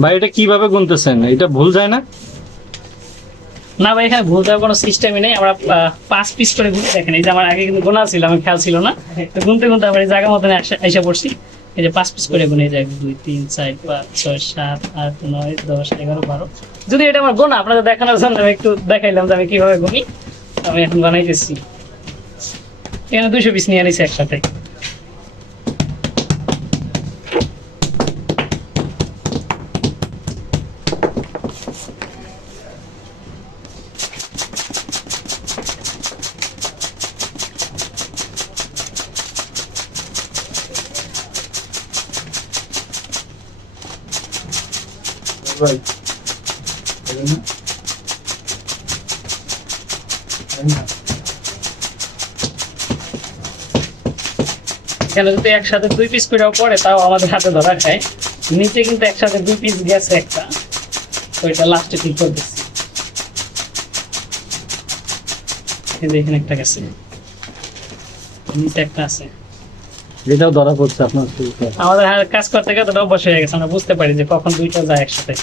ভাই, এটা কীভাবে গুনতেছেন? এটা ভুল যায় না? না ভাই এখানে ভুল দেওয়ার কোনো সিস্টেমই নেই। আমরা পাঁচ পিস করে গুনতে দেখেন, এই যে আমার আগে কিন্তু গোনা ছিল, আমার খেয়াল ছিল না। তো গুনতে গুনতে আবার এই জায়গা মতন এসে- পড়ছি। এই যে পাঁচ পিস করে গুনে, এই যে এক, দুই, তিন, চার, পাঁচ, ছয়, সাত, আট, নয়, দশ, এগারো, বারো। যদি এটা আমার গোনা, আপনাদের দেখানোর জন্য আমি একটু দেখাইলাম যে আমি কীভাবে গুনি। আমি এখন বানাইতেছি। এখানে দুইশো পিস নিয়ে আনিছি একসাথে। ভাই এখানে যদি একসাথে দুই পিস করেও পড়ে, তাও আমাদের হাতে ধরা খায়। নিচে কিন্তু একসাথে দুই পিস গেছে একটা। ওইটা লাস্টে ঠিক করে দিচ্ছি এখানে একটা গেছে। নিচে একটা আছে। এটাও ধরা পড়ছে আপনার। আমাদের হাতে কাজ করতে গেলে অভ্যাস হয়ে গেছে, আমরা বুঝতে পারি যে কখন দুইটা যায় একসাথে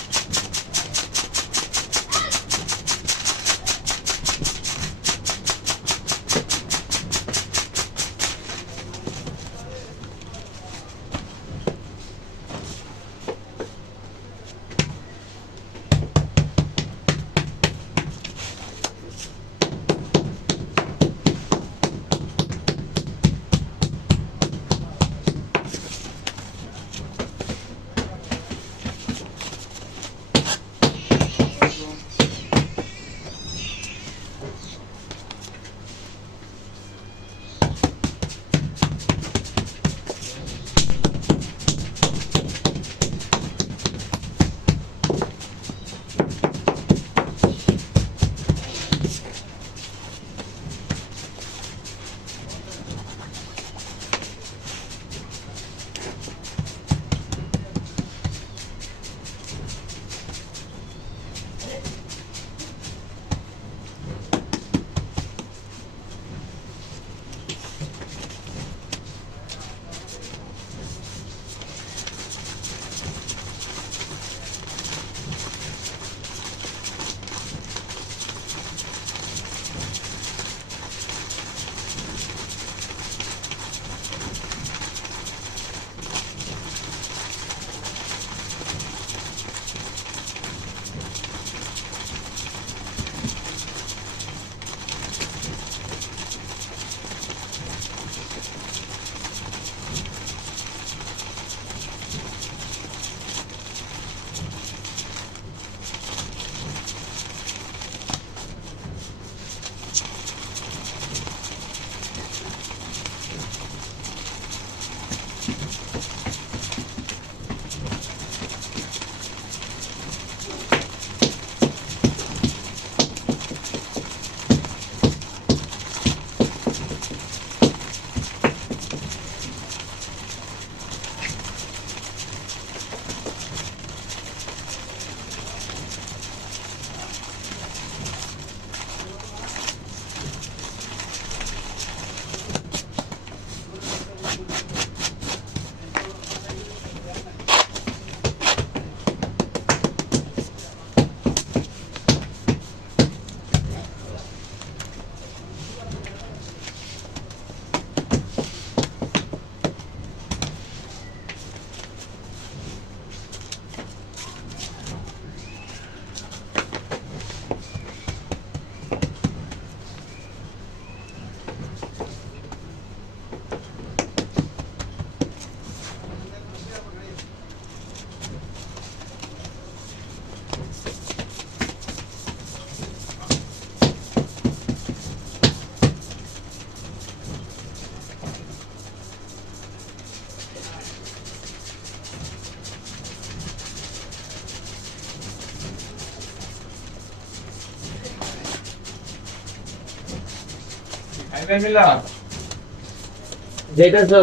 যেটা তো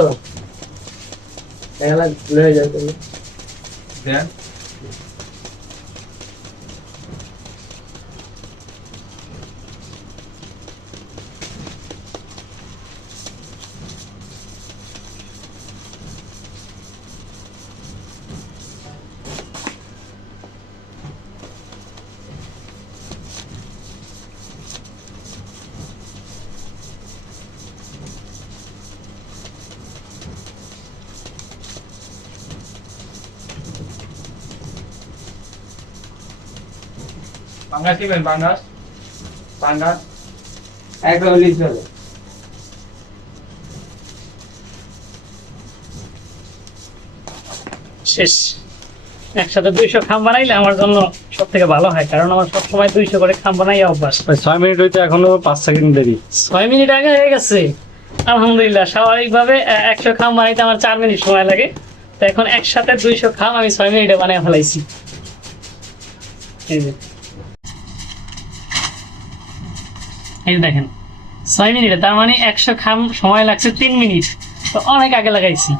এলা লয়ে যাবে তুমি। বাঙ্গাস একদম লিখতে হবে শেষ। একসাথে দুইশো খাম বানাইলে আমার জন্য সব থেকে ভালো হয় কারণ আমার সবসময় দুইশো করে খাম বানাই অভ্যাস। ছয় মিনিট হইতে এখনও পাঁচ সেকেন্ড দেরি। ছয় মিনিট আগে হয়ে গেছে। আলহামদুলিল্লাহ স্বাভাবিকভাবে একশো খাম বানাইতে আমার চার মিনিট সময় লাগে। তো এখন একসাথে দুইশো খাম আমি ছয় মিনিটে বানিয়ে ফেলাইছি। এই যে। এই দেখেন, ছয় মিনিটে, তার মানে একশো খাম সময় লাগছে তিন মিনিট। তো অনেক আগে লাগাইছি।